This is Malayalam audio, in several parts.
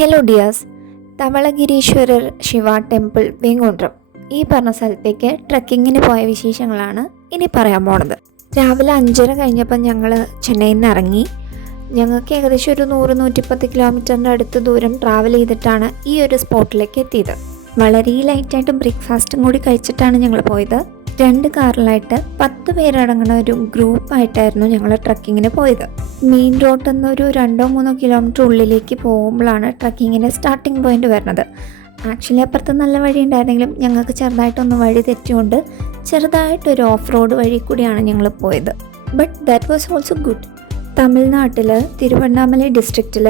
ഹലോ ഡിയേഴ്സ്, തവളഗിരീശ്വരർ ശിവ ടെമ്പിൾ വേങ്ങോട്രം ഈ പറഞ്ഞ സ്ഥലത്തേക്ക് ട്രക്കിങ്ങിന് പോയ വിശേഷങ്ങളാണ് ഇനി പറയാൻ പോണത്. രാവിലെ 5:30 കഴിഞ്ഞപ്പോൾ ഞങ്ങൾ ചെന്നൈയിൽ നിന്ന് ഇറങ്ങി. ഞങ്ങൾക്ക് ഏകദേശം ഒരു 100-110 കിലോമീറ്ററിൻ്റെ അടുത്ത് ദൂരം ട്രാവൽ ചെയ്തിട്ടാണ് ഈ ഒരു സ്പോട്ടിലേക്ക് എത്തിയത്. വളരെ ലൈറ്റായിട്ട് ബ്രേക്ക്ഫാസ്റ്റും കൂടി കഴിച്ചിട്ടാണ് ഞങ്ങൾ പോയത്. 2 കാറിലായിട്ട് 10 പേരടങ്ങുന്ന ഒരു ഗ്രൂപ്പായിട്ടായിരുന്നു ഞങ്ങൾ ട്രക്കിങ്ങിന് പോയത്. മെയിൻ റോഡിൽ നിന്ന് ഒരു 2-3 കിലോമീറ്റർ ഉള്ളിലേക്ക് പോകുമ്പോഴാണ് ട്രക്കിങ്ങിൻ്റെ സ്റ്റാർട്ടിംഗ് പോയിന്റ് വരുന്നത്. ആക്ച്വലി അപ്പുറത്ത് നല്ല വഴി ഉണ്ടായിരുന്നെങ്കിലും ഞങ്ങൾക്ക് ചെറുതായിട്ടൊന്ന് വഴി തെറ്റിയുകൊണ്ട് ചെറുതായിട്ടൊരു ഓഫ് റോഡ് വഴി കൂടിയാണ് ഞങ്ങൾ പോയത്. But that was also good. തമിഴ്നാട്ടിൽ തിരുവണ്ണാമലൈ ഡിസ്ട്രിക്റ്റിൽ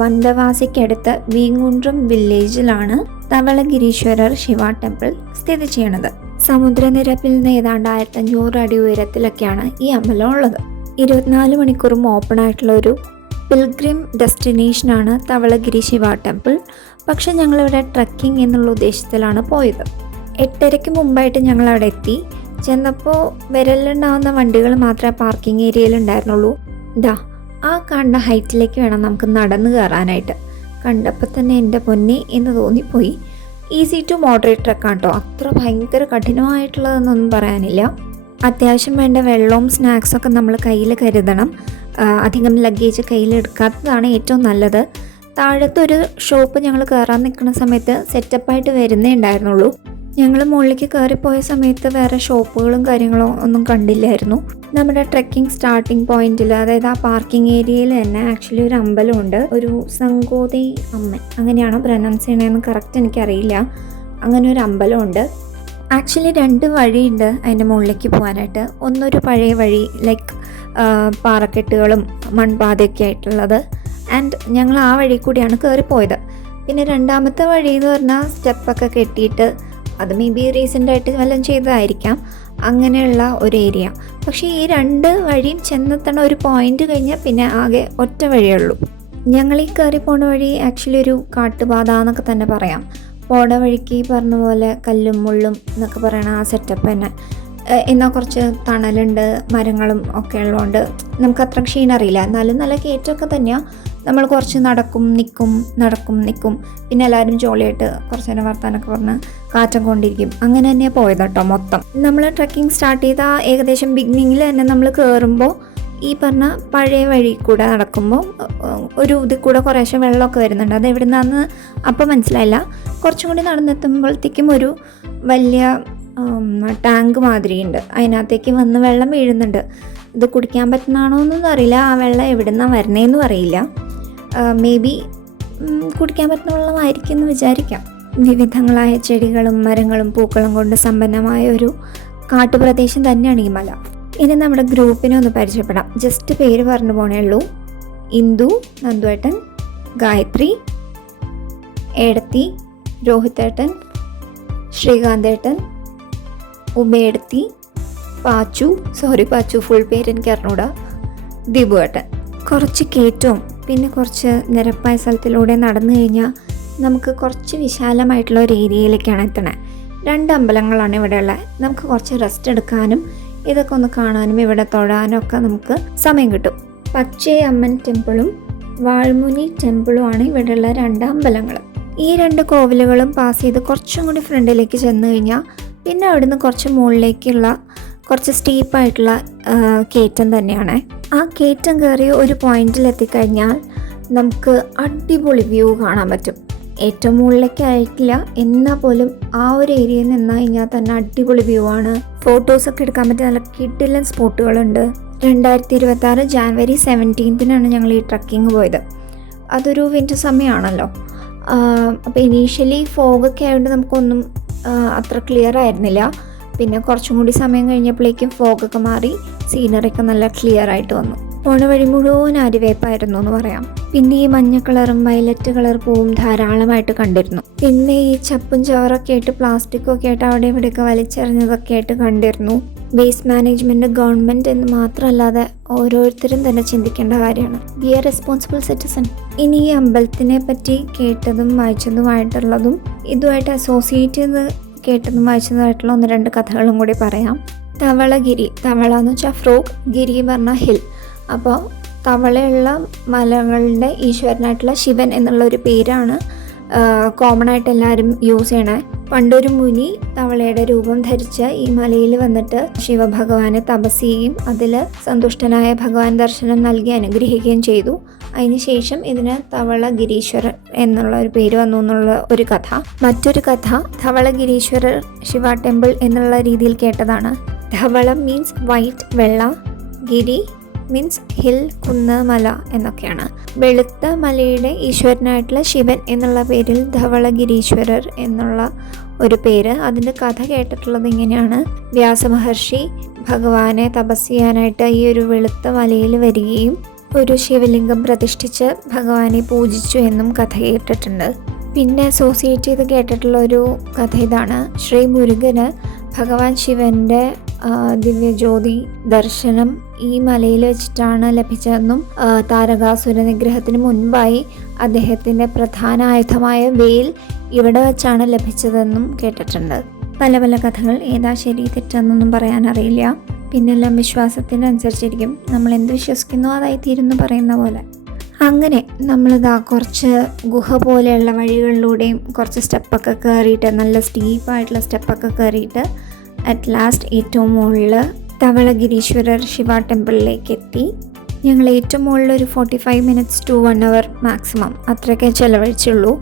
വന്തവാസിക്കടുത്ത് വീങ്ങുണ്ട്രം വില്ലേജിലാണ് തവളഗിരീശ്വരർ ശിവ ടെമ്പിൾ സ്ഥിതി ചെയ്യണത്. സമുദ്രനിരപ്പിൽ നിന്ന് ഏതാണ്ട് 1500 അടി ഉയരത്തിലൊക്കെയാണ് ഈ അമ്പലം ഉള്ളത്. 24 മണിക്കൂറും ഓപ്പൺ ആയിട്ടുള്ള ഒരു പിൽഗ്രിം ഡെസ്റ്റിനേഷനാണ് തവളഗിരി ശിവ ടെമ്പിൾ. പക്ഷെ ഞങ്ങളിവിടെ ട്രക്കിംഗ് എന്നുള്ള ഉദ്ദേശത്തിലാണ് പോയത്. 8:30 മുമ്പായിട്ട് ഞങ്ങൾ അവിടെ എത്തി. ചെന്നപ്പോൾ വിരലിലുണ്ടാവുന്ന വണ്ടികൾ മാത്രമേ പാർക്കിംഗ് ഏരിയയിൽ ഉണ്ടായിരുന്നുള്ളൂ. ആ കാണുന്ന ഹൈറ്റിലേക്ക് വേണം നമുക്ക് നടന്നു കയറാനായിട്ട്. കണ്ടപ്പോൾ തന്നെ എൻ്റെ പൊന്നെ എന്ന് തോന്നിപ്പോയി. ഈസി ടു മോഡറേറ്റ് ട്രക്കാണ് കേട്ടോ, അത്ര ഭയങ്കര കഠിനമായിട്ടുള്ളതെന്നൊന്നും പറയാനില്ല. അത്യാവശ്യം വേണ്ട വെള്ളവും സ്നാക്സൊക്കെ നമ്മൾ കയ്യിൽ കരുതണം. അധികം ലഗേജ് കയ്യിലെടുക്കാത്തതാണ് ഏറ്റവും നല്ലത്. താഴത്തൊരു ഷോപ്പ് ഞങ്ങൾ കയറാൻ നിൽക്കുന്ന സമയത്ത് സെറ്റപ്പായിട്ട് വരുന്നേ ഉണ്ടായിരുന്നുള്ളൂ. ഞങ്ങൾ മുകളിലേക്ക് കയറിപ്പോയ സമയത്ത് വേറെ ഷോപ്പുകളും കാര്യങ്ങളോ ഒന്നും കണ്ടില്ലായിരുന്നു. നമ്മുടെ ട്രെക്കിംഗ് സ്റ്റാർട്ടിംഗ് പോയിന്റിൽ, അതായത് ആ പാർക്കിംഗ് ഏരിയയിൽ തന്നെ ആക്ച്വലി ഒരു അമ്പലമുണ്ട്. ഒരു സംഗോദി അമ്മൻ, അങ്ങനെയാണോ പ്രൊനൗൺസ് ചെയ്യണമെന്ന് കറക്റ്റ് എനിക്കറിയില്ല. അങ്ങനെ ഒരു അമ്പലമുണ്ട്. ആക്ച്വലി 2 വഴിയുണ്ട് അതിൻ്റെ മുകളിലേക്ക് പോകാനായിട്ട്. ഒന്നൊരു പഴയ വഴി, ലൈക്ക് പാറക്കെട്ടുകളും മൺപാതയൊക്കെ ആയിട്ടുള്ളത്. ആൻഡ് ഞങ്ങൾ ആ വഴി കൂടിയാണ് കയറിപ്പോയത്. പിന്നെ രണ്ടാമത്തെ വഴി എന്ന് പറഞ്ഞാൽ സ്റ്റെപ്പൊക്കെ കെട്ടിയിട്ട്, അത് മേ ബി റീസെൻ്റായിട്ട് വല്ലതും ചെയ്തതായിരിക്കാം, അങ്ങനെയുള്ള ഒരു ഏരിയ. പക്ഷേ ഈ 2 വഴിയും ചെന്നെത്തണ ഒരു പോയിന്റ് കഴിഞ്ഞാൽ പിന്നെ ആകെ ഒറ്റ വഴിയേ ഉള്ളൂ. ഞങ്ങൾ ഈ കയറി പോണ വഴി ആക്ച്വലി ഒരു കാട്ടുപാത എന്നൊക്കെ തന്നെ പറയാം. പോണ വഴിക്ക് ഈ പറഞ്ഞ പോലെ കല്ലും മുള്ളും എന്നൊക്കെ പറയണ ആ സെറ്റപ്പ് തന്നെ. എന്നാൽ കുറച്ച് തണലുണ്ട്, മരങ്ങളും ഒക്കെ ഉള്ളതുകൊണ്ട് നമുക്ക് അത്ര ക്ഷീണം അറിയില്ല. എന്നാലും നല്ല കയറ്റമൊക്കെ തന്നെയാണ്. നമ്മൾ കുറച്ച് നടക്കും നിൽക്കും. പിന്നെ എല്ലാവരും ജോളിയായിട്ട് കുറച്ച് നേരം വർത്താനൊക്കെ പറഞ്ഞ് കാറ്റം കൊണ്ടിരിക്കും. അങ്ങനെ തന്നെയാണ് പോയത് കേട്ടോ മൊത്തം. നമ്മൾ ട്രക്കിംഗ് സ്റ്റാർട്ട് ചെയ്ത ഏകദേശം ബിഗിനിങ്ങിൽ തന്നെ നമ്മൾ കയറുമ്പോൾ ഈ പറഞ്ഞ പഴയ വഴി കൂടെ നടക്കുമ്പോൾ ഒരു ഇതിൽ കൂടെ കുറേശ്ശെ വെള്ളമൊക്കെ വരുന്നുണ്ട്. അത് എവിടെ നിന്നാന്ന് അപ്പം മനസ്സിലായില്ല. കുറച്ചും കൂടി നടന്നെത്തുമ്പോഴത്തേക്കും ഒരു വലിയ ടാങ്ക് മാതിരിയുണ്ട്. അതിനകത്തേക്ക് വന്ന് വെള്ളം വീഴുന്നുണ്ട്. ഇത് കുടിക്കാൻ പറ്റുന്നതാണോ എന്നൊന്നും അറിയില്ല. ആ വെള്ളം എവിടെ നിന്നാണ് വരുന്നതെന്നും അറിയില്ല. മേ ബി കുടിക്കാൻ പറ്റുന്ന വെള്ളമായിരിക്കും എന്ന് വിചാരിക്കാം. വിവിധങ്ങളായ ചെടികളും മരങ്ങളും പൂക്കളും കൊണ്ട് സമ്പന്നമായ ഒരു കാട്ടുപ്രദേശം തന്നെയാണ് ഈ മല. ഇനി നമ്മുടെ ഗ്രൂപ്പിനെ ഒന്ന് പരിചയപ്പെടാം. ജസ്റ്റ് പേര് പറഞ്ഞു പോണേ ഉള്ളൂ. ഇന്ദു, നന്ദുവേട്ടൻ, ഗായത്രി, ഏടത്തി, രോഹിത്തേട്ടൻ, ശ്രീകാന്തേട്ടൻ, ഉമേടത്തി, പാച്ചു ഫുൾ പേര് എനിക്ക് അറിഞ്ഞൂടാ, ദീപുവേട്ടൻ. കുറച്ച് കയറ്റവും പിന്നെ കുറച്ച് നിരപ്പായ സ്ഥലത്തിലൂടെ നടന്നു കഴിഞ്ഞാൽ നമുക്ക് കുറച്ച് വിശാലമായിട്ടുള്ള ഒരു ഏരിയയിലേക്കാണ് എത്തണേ. 2 അമ്പലങ്ങളാണ് ഇവിടെ ഉള്ളത്. നമുക്ക് കുറച്ച് റെസ്റ്റ് എടുക്കാനും ഇതൊക്കെ ഒന്ന് കാണാനും ഇവിടെ തൊഴാനും ഒക്കെ നമുക്ക് സമയം കിട്ടും. പച്ചേ അമ്മൻ ടെമ്പിളും വാൾമുനി ടെമ്പിളും ആണ് ഇവിടെയുള്ള 2 അമ്പലങ്ങൾ. ഈ 2 കോവിലുകളും പാസ് ചെയ്ത് കുറച്ചും കൂടി ഫ്രണ്ടിലേക്ക് ചെന്ന് കഴിഞ്ഞാൽ പിന്നെ അവിടുന്ന് കുറച്ച് മുകളിലേക്കുള്ള കുറച്ച് സ്റ്റീപ്പായിട്ടുള്ള കയറ്റം തന്നെയാണ്. ആ കയറ്റം കയറി ഒരു പോയിന്റിൽ എത്തിക്കഴിഞ്ഞാൽ നമുക്ക് അടിപൊളി വ്യൂ കാണാൻ പറ്റും. ഏറ്റവും മുകളിലേക്ക് ആയിട്ടില്ല, എന്നാൽ പോലും ആ ഒരു ഏരിയയിൽ നിന്ന് കഴിഞ്ഞാൽ തന്നെ അടിപൊളി വ്യൂ ആണ്. ഫോട്ടോസൊക്കെ എടുക്കാൻ പറ്റിയ നല്ല കിടിലൻ സ്പോട്ടുകളുണ്ട്. 2026 ജാനുവരി 17 ഞങ്ങൾ ഈ ട്രക്കിങ് പോയത്. അതൊരു വിൻ്റർ സമയമാണല്ലോ. അപ്പോൾ ഇനീഷ്യലി ഫോഗൊക്കെ ആയതുകൊണ്ട് നമുക്കൊന്നും അത്ര ക്ലിയർ ആയിരുന്നില്ല. പിന്നെ കുറച്ചും കൂടി സമയം കഴിഞ്ഞപ്പോഴേക്കും ഫോഗൊക്കെ മാറി സീനറിയൊക്കെ നല്ല ക്ലിയർ ആയിട്ട് വന്നു. പോണ വഴി മുഴുവൻ ആര്യവേപ്പായിരുന്നു എന്ന് പറയാം. പിന്നെ ഈ മഞ്ഞ കളറും വയലറ്റ് കളർ പൂവും ധാരാളമായിട്ട് കണ്ടിരുന്നു. പിന്നെ ഈ ചപ്പും ചവറൊക്കെ ആയിട്ട് പ്ലാസ്റ്റിക്കൊക്കെ ആയിട്ട് അവിടെ ഇവിടെയൊക്കെ വലിച്ചെറിഞ്ഞതൊക്കെ ആയിട്ട് കണ്ടിരുന്നു. വേസ്റ്റ് മാനേജ്മെൻറ്റ് ഗവൺമെൻറ് എന്ന് മാത്രമല്ലാതെ ഓരോരുത്തരും തന്നെ ചിന്തിക്കേണ്ട കാര്യമാണ്. B A responsible citizen. ഇനി ഈ അമ്പലത്തിനെ പറ്റി കേട്ടതും വായിച്ചതുമായിട്ടുള്ളതും ഇതുമായിട്ട് അസോസിയേറ്റ് ചെയ്ത് കേട്ടതും വായിച്ചതുമായിട്ടുള്ള 1-2 കഥകളും കൂടി പറയാം. തവളഗിരി, തവള എന്ന് വെച്ചാൽ ഫ്രോഗ്, ഗിരി പറഞ്ഞാൽ ഹിൽ. അപ്പോൾ തവളയുള്ള മലകളുടെ ഈശ്വരനായിട്ടുള്ള ശിവൻ എന്നുള്ള ഒരു പേരാണ് കോമൺ ആയിട്ട് എല്ലാവരും യൂസ് ചെയ്യണേ. പണ്ടൊരു മുനി തവളയുടെ രൂപം ധരിച്ച് ഈ മലയിൽ വന്നിട്ട് ശിവഭഗവാനെ തപസ് ചെയ്യുകയും അതിൽ സന്തുഷ്ടനായ ഭഗവാൻ ദർശനം നൽകി അനുഗ്രഹിക്കുകയും ചെയ്തു. അതിനുശേഷം ഇതിന് ധവളഗിരീശ്വരർ എന്നുള്ള ഒരു പേര് വന്നു എന്നുള്ള ഒരു കഥ. മറ്റൊരു കഥ ധവളഗിരീശ്വരർ ശിവ ടെമ്പിൾ എന്നുള്ള രീതിയിൽ കേട്ടതാണ്. ധവളം മീൻസ് വൈറ്റ്, വെള്ള, ഗിരി മീൻസ് ഹിൽ, കുന്ന്, മല എന്നൊക്കെയാണ്. വെളുത്ത മലയുടെ ഈശ്വരനായിട്ടുള്ള ശിവൻ എന്നുള്ള പേരിൽ ധവളഗിരീശ്വരർ എന്നുള്ള ഒരു പേര്. അതിൻ്റെ കഥ കേട്ടിട്ടുള്ളത് ഇങ്ങനെയാണ്. വ്യാസമഹർഷി ഭഗവാനെ തപസ് ചെയ്യാനായിട്ട് ഈ ഒരു വെളുത്ത മലയിൽ വരികയും ഒരു ശിവലിംഗം പ്രതിഷ്ഠിച്ച് ഭഗവാനെ പൂജിച്ചു എന്നും കഥ കേട്ടിട്ടുണ്ട്. പിന്നെ അസോസിയേറ്റ് ചെയ്ത് കേട്ടിട്ടുള്ള ഒരു കഥ ഇതാണ്. ശ്രീ മുരുകന് ഭഗവാൻ ശിവൻ്റെ ദിവ്യജ്യോതി ദർശനം ഈ മലയിൽ വെച്ചിട്ടാണ് ലഭിച്ചതെന്നും താരകാസുര നിഗ്രഹത്തിന് മുൻപായി അദ്ദേഹത്തിൻ്റെ പ്രധാന ആയുധമായ വേൽ ഇവിടെ വെച്ചാണ് ലഭിച്ചതെന്നും കേട്ടിട്ടുണ്ട്. പല പല കഥകൾ, ഏതാ ശരി തെറ്റെന്നൊന്നും പറയാനറിയില്ല. പിന്നെല്ലാം വിശ്വാസത്തിനനുസരിച്ചിരിക്കും. നമ്മൾ എന്ത് വിശ്വസിക്കുന്നോ അതായിത്തീരുന്നു പറയുന്ന പോലെ. അങ്ങനെ നമ്മളിതാ കുറച്ച് ഗുഹ പോലെയുള്ള വഴികളിലൂടെയും കുറച്ച് സ്റ്റെപ്പൊക്കെ കയറിയിട്ട്, നല്ല സ്റ്റീപ്പായിട്ടുള്ള സ്റ്റെപ്പൊക്കെ കയറിയിട്ട് അറ്റ് ലാസ്റ്റ് ഏറ്റവും മുകളിൽ ധവളഗിരീശ്വരർ ശിവ ടെമ്പിളിലേക്ക് എത്തി. ഞങ്ങൾ ഏറ്റവും മുകളിൽ ഒരു 45 minutes to 1 hour മാക്സിമം അത്രയൊക്കെ ചിലവഴിച്ചുള്ളൂ.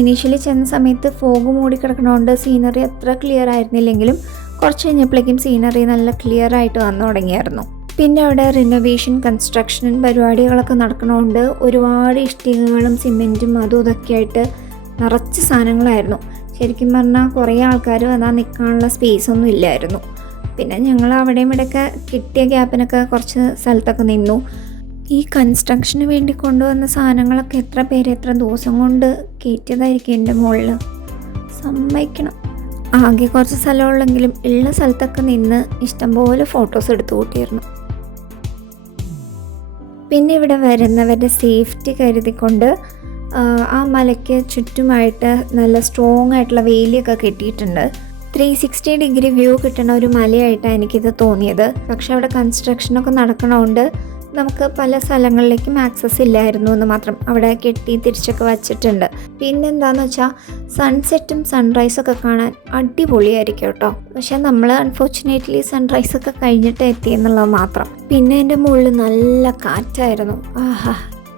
ഇനീഷ്യലി ചെന്ന സമയത്ത് ഫോഗ് മൂടിക്കിടക്കണോണ്ട് സീനറി അത്ര ക്ലിയർ ആയിരുന്നില്ലെങ്കിലും കുറച്ച് കഴിഞ്ഞപ്പോഴേക്കും സീനറി നല്ല ക്ലിയർ ആയിട്ട് വന്നു തുടങ്ങിയായിരുന്നു. പിന്നെ അവിടെ റിനോവേഷൻ, കൺസ്ട്രക്ഷൻ പരിപാടികളൊക്കെ നടക്കണോണ്ട് ഒരുപാട് ഇഷ്ടികകളും സിമെൻറ്റും അതും ഇതൊക്കെ ആയിട്ട് നിറച്ച് സാധനങ്ങളായിരുന്നു. ശരിക്കും പറഞ്ഞാൽ കുറേ ആൾക്കാർ വന്നാൽ നിൽക്കാനുള്ള സ്പേസ് ഒന്നും ഇല്ലായിരുന്നു. പിന്നെ ഞങ്ങൾ അവിടെയും ഇവിടെയൊക്കെ കിട്ടിയ ഗ്യാപ്പിനൊക്കെ കുറച്ച് സ്ഥലത്തൊക്കെ നിന്നു. ഈ കൺസ്ട്രക്ഷന് വേണ്ടി കൊണ്ടുവന്ന സാധനങ്ങളൊക്കെ എത്ര പേര് എത്ര ദിവസം കൊണ്ട് കയറ്റിയതായിരിക്കും എൻ്റെ മുകളിൽ. സമ്മതിക്കണം. ആകെ കുറച്ച് സ്ഥലമുള്ളെങ്കിലും ഉള്ള സ്ഥലത്തൊക്കെ നിന്ന് ഇഷ്ടംപോലെ ഫോട്ടോസ് എടുത്തു കൂട്ടിയിരുന്നു. പിന്നെ ഇവിടെ വരുന്നവരുടെ സേഫ്റ്റി കരുതിക്കൊണ്ട് ആ മലയ്ക്ക് ചുറ്റുമായിട്ട് നല്ല സ്ട്രോങ് ആയിട്ടുള്ള വേലിയൊക്കെ കെട്ടിയിട്ടുണ്ട്. 360 degree വ്യൂ കിട്ടുന്ന ഒരു മലയായിട്ടാണ് എനിക്കിത് തോന്നിയത്. പക്ഷെ അവിടെ കൺസ്ട്രക്ഷനൊക്കെ നടക്കണോണ്ട് നമുക്ക് പല സ്ഥലങ്ങളിലേക്കും ആക്സസ് ഇല്ലായിരുന്നു എന്ന് മാത്രം. അവിടെ കെട്ടി തിരിച്ചൊക്കെ വച്ചിട്ടുണ്ട്. പിന്നെന്താണെന്ന് വെച്ചാൽ സൺസെറ്റും സൺറൈസൊക്കെ കാണാൻ അടിപൊളിയായിരിക്കും കേട്ടോ. പക്ഷെ നമ്മൾ അൺഫോർച്ചുനേറ്റ്ലി സൺറൈസൊക്കെ കഴിഞ്ഞിട്ട് എത്തിയെന്നുള്ളത് മാത്രം. പിന്നെ എൻ്റെ മുകളിൽ നല്ല കാറ്റായിരുന്നു. ആഹാ,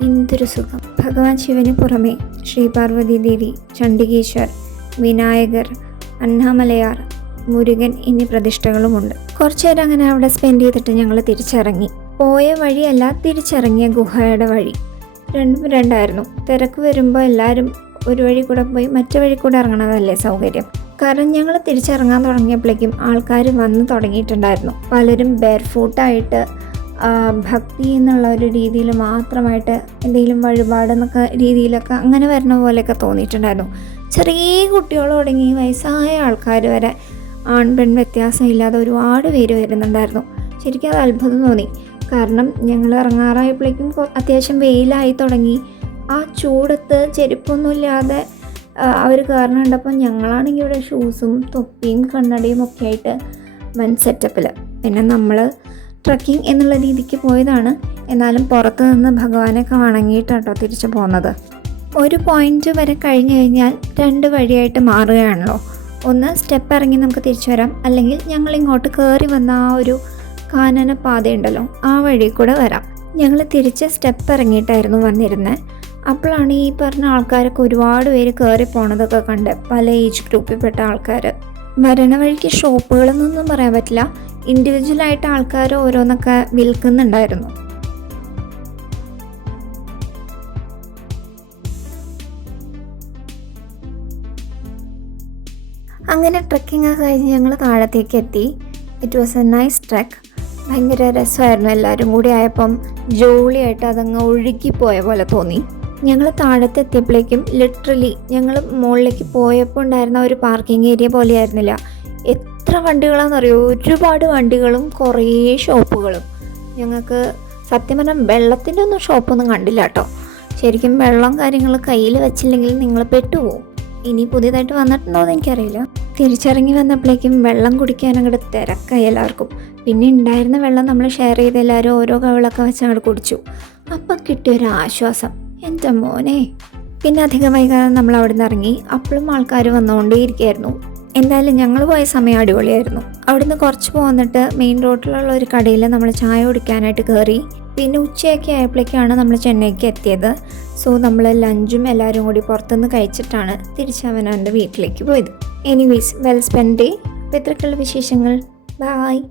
എന്തൊരു സുഖം. ഭഗവാൻ ശിവന് പുറമെ ശ്രീ പാർവതി ദേവി, ചണ്ഡികേശ്വർ, വിനായകർ, അണ്ണാമലയാർ, മുരുകൻ എന്നീ പ്രതിഷ്ഠകളുമുണ്ട്. കുറച്ചു നേരം അങ്ങനെ അവിടെ സ്പെൻഡ് ചെയ്തിട്ട് ഞങ്ങൾ തിരിച്ചിറങ്ങി. പോയ വഴിയല്ല, തിരിച്ചിറങ്ങിയ ഗുഹയുടെ വഴി രണ്ടും രണ്ടായിരുന്നു. തിരക്ക് വരുമ്പോൾ എല്ലാവരും ഒരു വഴി കൂടെ പോയി മറ്റു വഴി കൂടെ ഇറങ്ങണതല്ലേ സൗകര്യം. കാരണം ഞങ്ങൾ തിരിച്ചിറങ്ങാൻ തുടങ്ങിയപ്പോഴേക്കും ആൾക്കാർ വന്ന് തുടങ്ങിയിട്ടുണ്ടായിരുന്നു. പലരും ബെയർഫൂട്ടായിട്ട് ഭക്തി എന്നുള്ള ഒരു രീതിയിൽ മാത്രമായിട്ട് എന്തെങ്കിലും വഴിപാടെന്നൊക്കെ രീതിയിലൊക്കെ അങ്ങനെ വരുന്ന പോലെയൊക്കെ തോന്നിയിട്ടുണ്ടായിരുന്നു. ചെറിയ കുട്ടികൾ തുടങ്ങി വയസ്സായ ആൾക്കാർ വരെ ആൺ പെൺ വ്യത്യാസമില്ലാതെ ഒരുപാട് പേര് വരുന്നുണ്ടായിരുന്നു. ശരിക്കും അത് അത്ഭുതം തോന്നി. കാരണം ഞങ്ങൾ ഇറങ്ങാറായപ്പോഴേക്കും അത്യാവശ്യം വെയിലായി തുടങ്ങി. ആ ചൂടത്ത് ചെരുപ്പൊന്നുമില്ലാതെ അവർ കയറുന്നുണ്ടപ്പോൾ ഞങ്ങളാണെങ്കിൽ ഇവിടെ ഷൂസും തൊപ്പിയും കണ്ണടയും ഒക്കെ ആയിട്ട് വൻ സെറ്റപ്പിൽ. പിന്നെ നമ്മൾ ട്രക്കിംഗ് എന്നുള്ള രീതിക്ക് പോയതാണ്. എന്നാലും പുറത്ത് നിന്ന് ഭഗവാനൊക്കെ വണങ്ങിയിട്ടാട്ടോ തിരിച്ചു പോകുന്നത്. ഒരു പോയിന്റ് വരെ കഴിഞ്ഞു കഴിഞ്ഞാൽ 2 വഴിയായിട്ട് മാറുകയാണല്ലോ. ഒന്ന് സ്റ്റെപ്പ് ഇറങ്ങി നമുക്ക് തിരിച്ചു വരാം, അല്ലെങ്കിൽ ഞങ്ങൾ ഇങ്ങോട്ട് കയറി വന്ന ആ ഒരു കാനന പാതയുണ്ടല്ലോ ആ വഴി കൂടെ വരാം. ഞങ്ങൾ തിരിച്ച് സ്റ്റെപ്പ് ഇറങ്ങിയിട്ടായിരുന്നു വന്നിരുന്നത്. അപ്പോഴാണ് ഈ പറഞ്ഞ ആൾക്കാരൊക്കെ ഒരുപാട് പേര് കയറി പോണതൊക്കെ കണ്ട്, പല ഏജ് ഗ്രൂപ്പിൽപ്പെട്ട ആൾക്കാർ. വരണ വഴിക്ക് ഷോപ്പുകളെന്നൊന്നും പറയാൻ പറ്റില്ല, ഇൻഡിവിജ്വലായിട്ട് ആൾക്കാർ ഓരോന്നൊക്കെ വിൽക്കുന്നുണ്ടായിരുന്നു. അങ്ങനെ ട്രക്കിംഗ് ഒക്കെ കഴിഞ്ഞ് ഞങ്ങൾ താഴത്തേക്ക് എത്തി. It was A nice trek. ഭയങ്കര രസമായിരുന്നു. എല്ലാവരും കൂടി ആയപ്പം ജോളിയായിട്ട് അതങ്ങ് ഒഴുകിപ്പോയ പോലെ തോന്നി. ഞങ്ങൾ താഴത്തെത്തിയപ്പോഴേക്കും ലിറ്ററലി ഞങ്ങൾ മുകളിലേക്ക് പോയപ്പോൾ ഉണ്ടായിരുന്ന ഒരു പാർക്കിംഗ് ഏരിയ പോലെയായിരുന്നില്ല. എത്ര വണ്ടികളാണെന്നറിയോ, ഒരുപാട് വണ്ടികളും കുറേ ഷോപ്പുകളും. ഞങ്ങൾക്ക് സത്യം പറഞ്ഞാൽ വെള്ളത്തിൻ്റെ ഒന്നും ഷോപ്പൊന്നും കണ്ടില്ല കേട്ടോ. ശരിക്കും വെള്ളം കാര്യങ്ങൾ കയ്യിൽ വെച്ചില്ലെങ്കിൽ നിങ്ങൾ പെട്ടുപോകും. ഇനി പുതിയതായിട്ട് വന്നിട്ടുണ്ടോ എന്ന് എനിക്കറിയില്ല. തിരിച്ചിറങ്ങി വന്നപ്പോഴേക്കും വെള്ളം കുടിക്കാൻ അങ്ങോട്ട് തിരക്കായി എല്ലാവർക്കും. പിന്നെ ഉണ്ടായിരുന്ന വെള്ളം നമ്മൾ ഷെയർ ചെയ്ത് എല്ലാവരും ഓരോ കവിളൊക്കെ വെച്ച് അങ്ങോട്ട് കുടിച്ചു. അപ്പം കിട്ടിയൊരു ആശ്വാസം, എൻ്റെ മോനെ. പിന്നെ അധികം വൈകാതെ നമ്മൾ അവിടെ നിന്ന് ഇറങ്ങി. അപ്പോഴും ആൾക്കാർ വന്നുകൊണ്ടേയിരിക്കുകയായിരുന്നു. എന്തായാലും ഞങ്ങൾ പോയ സമയം അടിപൊളിയായിരുന്നു. അവിടുന്ന് കുറച്ച് പോന്നിട്ട് മെയിൻ റോഡിലുള്ള ഒരു കടയിൽ നമ്മൾ ചായ കുടിക്കാനായിട്ട് കയറി. പിന്നെ ഉച്ചയൊക്കെ ആയപ്പോഴേക്കാണ് നമ്മൾ ചെന്നൈക്ക് എത്തിയത്. സോ നമ്മൾ ലഞ്ചും എല്ലാവരും കൂടി പുറത്തുനിന്ന് കഴിച്ചിട്ടാണ് തിരിച്ചവനവൻ്റെ വീട്ടിലേക്ക് പോയത്. Anyways well spend day. അപ്പോൾ ഇത്രയ്ക്കുള്ള വിശേഷങ്ങൾ. ബായ്.